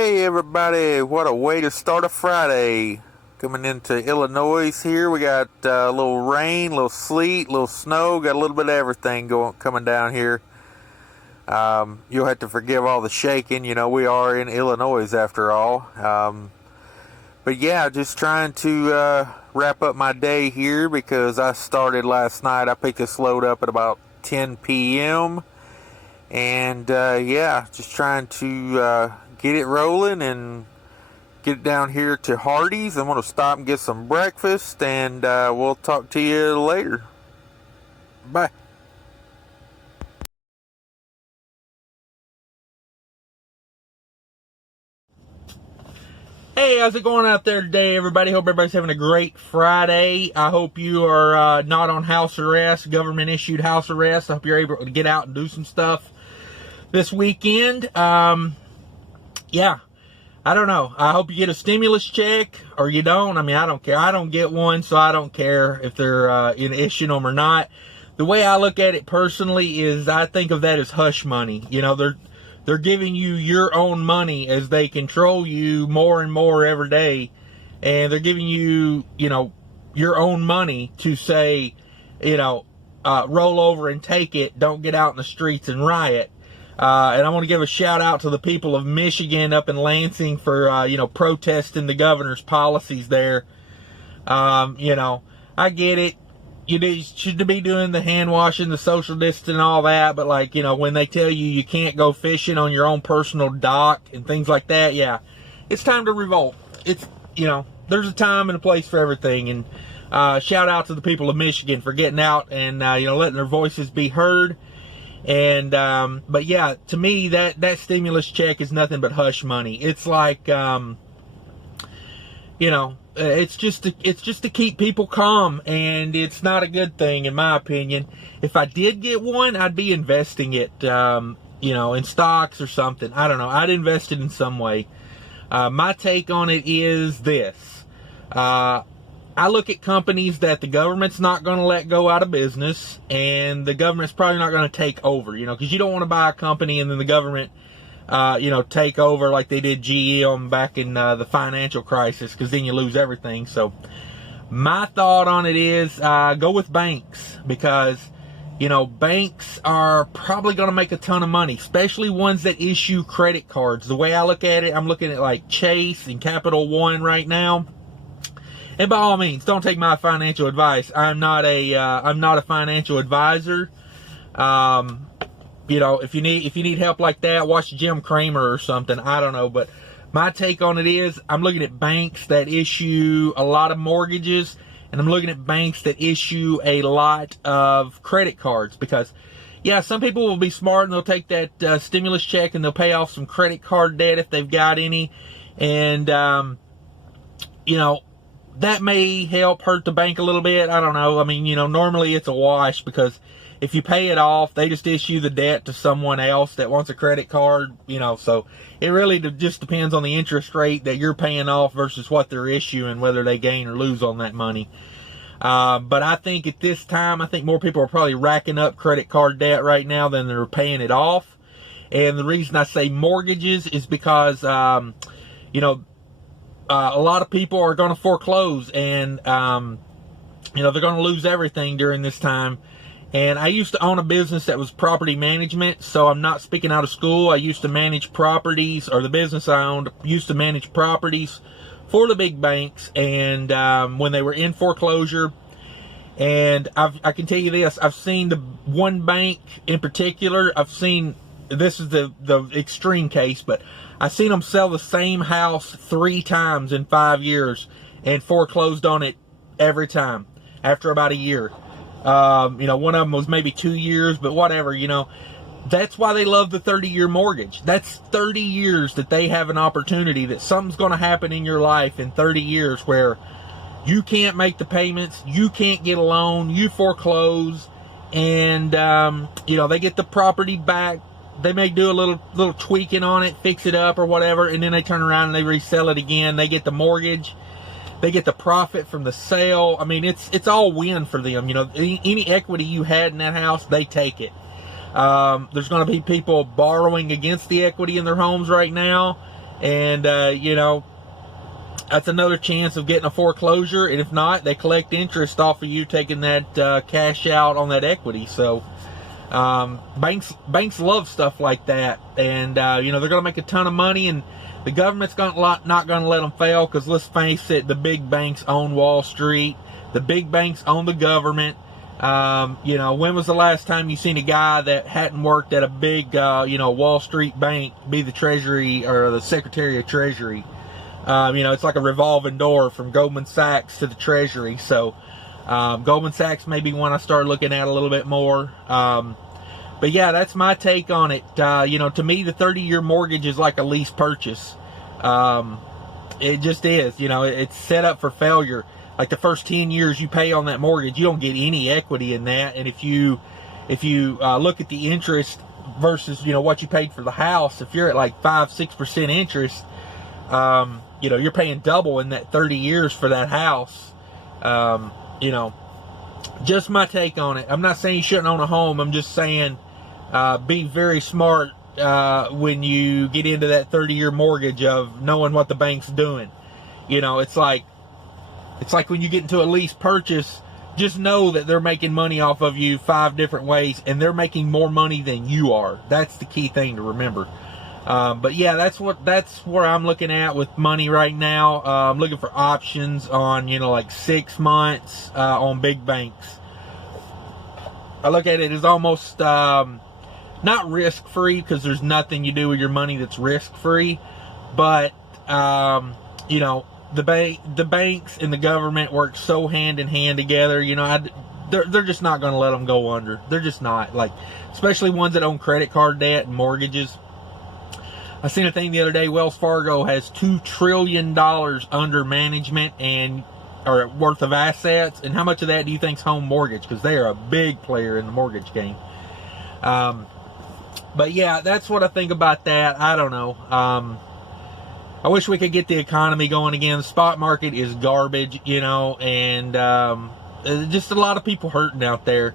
Hey everybody, what a way to start a Friday. Coming into Illinois here, we got a little rain, a little sleet, a little snow, got a little bit of everything coming down here. You'll have to forgive all the shaking, we are in Illinois after all. But yeah, just trying to wrap up my day here because I started last night. I picked this load up at about 10 p.m. And yeah, just trying to get it rolling and get it down here to Hardee's. I'm going to stop and get some breakfast, and we'll talk to you later. Bye. Hey, how's it going out there today, everybody? Hope everybody's having a great Friday. I hope you are not on house arrest, government-issued house arrest. I hope you're able to get out and do some stuff this weekend. Yeah, I don't know. I hope you get a stimulus check or you don't. I mean, I don't care. I don't get one, so I don't care if they're issuing them or not. The way I look at it personally is I think of that as hush money. They're giving you your own money as they control you more and more every day. And they're giving you, your own money to say, roll over and take it. Don't get out in the streets and riot. And I want to give a shout out to the people of Michigan up in Lansing for, protesting the governor's policies there. I get it. You should be doing the hand washing, the social distancing and all that. But when they tell you can't go fishing on your own personal dock and things like that, yeah, it's time to revolt. It's, there's a time and a place for everything. And, shout out to the people of Michigan for getting out and, letting their voices be heard. And, but yeah, to me, that stimulus check is nothing but hush money. It's like, it's just to keep people calm, and it's not a good thing, in my opinion. If I did get one, I'd be investing it, in stocks or something. I don't know. I'd invest it in some way. My take on it is this. I look at companies that the government's not going to let go out of business, and the government's probably not going to take over, because you don't want to buy a company and then the government, take over like they did GM back in the financial crisis, because then you lose everything. So my thought on it is go with banks, because, banks are probably going to make a ton of money, especially ones that issue credit cards. The way I look at it, I'm looking at like Chase and Capital One right now. And by all means, don't take my financial advice. I'm not a financial advisor. If you need help like that, watch Jim Cramer or something. I don't know, but my take on it is I'm looking at banks that issue a lot of mortgages, and I'm looking at banks that issue a lot of credit cards, because yeah, some people will be smart and they'll take that stimulus check and they'll pay off some credit card debt if they've got any, and that may help hurt the bank a little bit. I don't know. I mean, normally it's a wash, because if you pay it off, they just issue the debt to someone else that wants a credit card, so it really just depends on the interest rate that you're paying off versus what they're issuing, whether they gain or lose on that money. But I think at this time, I think more people are probably racking up credit card debt right now than they're paying it off. And the reason I say mortgages is because, a lot of people are going to foreclose, and, they're going to lose everything during this time. And I used to own a business that was property management, so I'm not speaking out of school. I used to manage properties, or the business I owned used to manage properties for the big banks, and when they were in foreclosure. And I can tell you this, I've seen the one bank in particular, this is the extreme case, but I've seen them sell the same house 3 times in 5 years and foreclosed on it every time after about a year. One of them was maybe 2 years, but whatever, that's why they love the 30-year mortgage. That's 30 years that they have an opportunity that something's going to happen in your life in 30 years where you can't make the payments, you can't get a loan, you foreclose, and, they get the property back. They may do a little tweaking on it, fix it up or whatever, and then they turn around and they resell it again. They get the mortgage. They get the profit from the sale. I mean, it's all win for them. Any equity you had in that house, they take it. There's going to be people borrowing against the equity in their homes right now. And, that's another chance of getting a foreclosure. And if not, they collect interest off of you taking that cash out on that equity. So banks love stuff like that. And, they're going to make a ton of money. And the government's not going to let them fail, because let's face it, the big banks own Wall Street. The big banks own the government. When was the last time you seen a guy that hadn't worked at a big, Wall Street bank be the Treasury or the Secretary of Treasury? It's like a revolving door from Goldman Sachs to the Treasury. So, Goldman Sachs may be one I start looking at a little bit more. But yeah, that's my take on it. To me, the 30-year mortgage is like a lease purchase. It just is. It's set up for failure. Like the first 10 years you pay on that mortgage, you don't get any equity in that. And if you look at the interest versus, what you paid for the house, if you're at like 5-6% interest, you're paying double in that 30 years for that house. Just my take on it. I'm not saying you shouldn't own a home. I'm just saying, be very smart, when you get into that 30-year mortgage of knowing what the bank's doing. It's like when you get into a lease purchase, just know that they're making money off of you 5 different ways, and they're making more money than you are. That's the key thing to remember. But yeah, that's where I'm looking at with money right now. I'm looking for options on, like 6 months, on big banks. I look at it as almost, not risk-free, because there's nothing you do with your money that's risk-free, but, the banks and the government work so hand in hand together. They're just not going to let them go under. They're just not, especially ones that own credit card debt and mortgages. I seen a thing the other day. Wells Fargo has $2 trillion under management or worth of assets. And how much of that do you think's home mortgage? Because they are a big player in the mortgage game. But yeah, that's what I think about that. I don't know. I wish we could get the economy going again. The spot market is garbage, and just a lot of people hurting out there.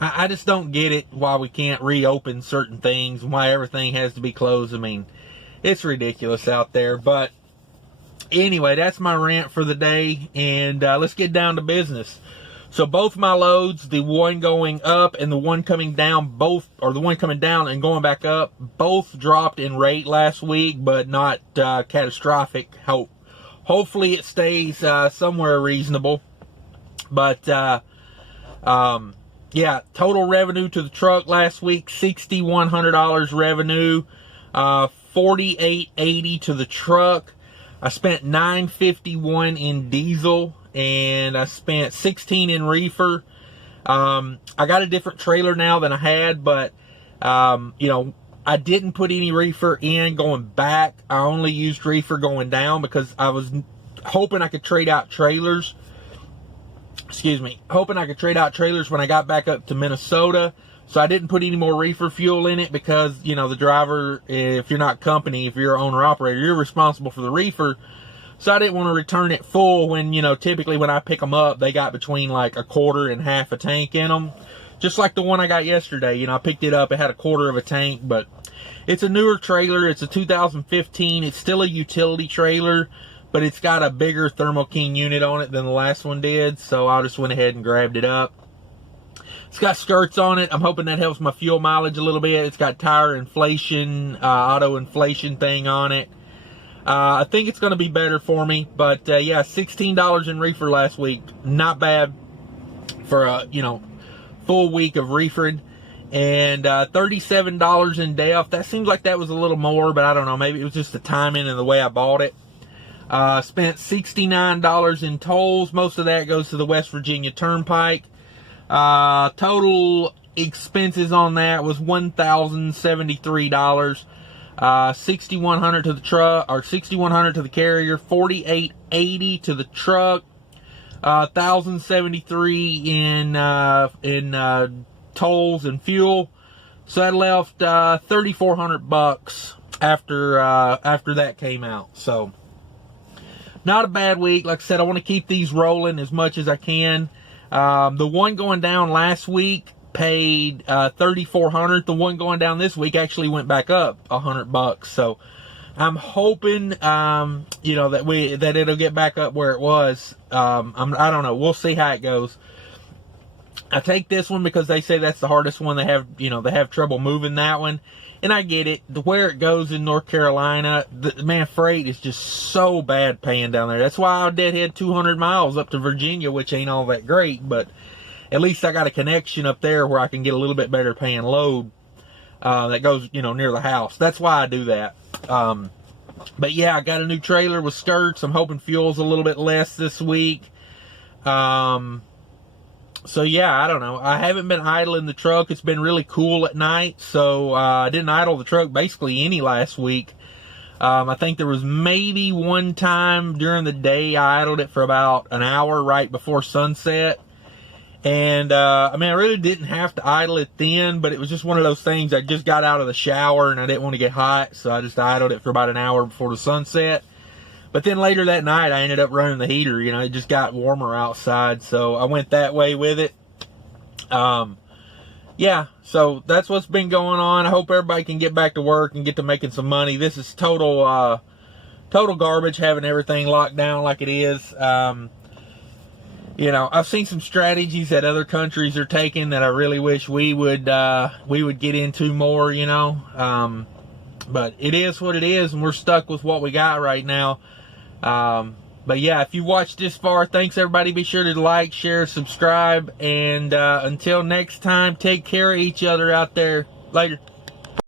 I just don't get it why we can't reopen certain things and why everything has to be closed. I mean, it's ridiculous out there. But anyway, that's my rant for the day, and let's get down to business. So both my loads, the one going up and the one coming down, the one coming down and going back up, both dropped in rate last week, but not catastrophic. Hopefully it stays somewhere reasonable. But yeah, total revenue to the truck last week, $6,100 revenue, $4,880 to the truck. I spent $951 in diesel, and I spent $16 in reefer. I got a different trailer now than I had, but I didn't put any reefer in going back. I only used reefer going down because I was hoping I could trade out trailers. Hoping I could trade out trailers when I got back up to Minnesota. So I didn't put any more reefer fuel in it because, the driver, if you're not company, if you're owner operator, you're responsible for the reefer. So I didn't want to return it full when, typically when I pick them up, they got between like a quarter and half a tank in them. Just like the one I got yesterday. I picked it up, it had a quarter of a tank, but it's a newer trailer. It's a 2015. It's still a utility trailer, but it's got a bigger Thermo King unit on it than the last one did. So I just went ahead and grabbed it up. It's got skirts on it. I'm hoping that helps my fuel mileage a little bit. It's got tire inflation, auto inflation thing on it. I think it's going to be better for me. But, yeah, $16 in reefer last week. Not bad for a, full week of reefering. And $37 in DEF. That seems like that was a little more, but I don't know. Maybe it was just the timing and the way I bought it. Spent $69 in tolls. Most of that goes to the West Virginia Turnpike. Total expenses on that was $1,073. $6,100 to the truck, or $6,100 to the carrier, $4,880 to the truck, $1,073 in tolls and fuel. So that left $3,400 after that came out. So not a bad week. Like I said, I want to keep these rolling as much as I can. The one going down last week paid $3,400. The one going down this week actually went back up $100. So I'm hoping, that it'll get back up where it was. I don't know. We'll see how it goes. I take this one because they say that's the hardest one. They have trouble moving that one. And I get it. Where it goes in North Carolina, freight is just so bad paying down there. That's why I deadhead 200 miles up to Virginia, which ain't all that great. But at least I got a connection up there where I can get a little bit better paying load that goes, near the house. That's why I do that. But yeah, I got a new trailer with skirts. I'm hoping fuel's a little bit less this week. So yeah, I don't know. I haven't been idling the truck. It's been really cool at night. So I didn't idle the truck basically any last week. I think there was maybe one time during the day I idled it for about an hour right before sunset. And I really didn't have to idle it then, but it was just one of those things. I just got out of the shower and I didn't want to get hot, so I just idled it for about an hour before the sunset. But then later that night, I ended up running the heater. It just got warmer outside, so I went that way with it. Yeah, so that's what's been going on. I hope everybody can get back to work and get to making some money. This is total garbage having everything locked down like it is. I've seen some strategies that other countries are taking that I really wish we would get into more, but it is what it is, and we're stuck with what we got right now. But yeah, if you watched this far, thanks everybody. Be sure to like, share, subscribe, and until next time, take care of each other out there. Later.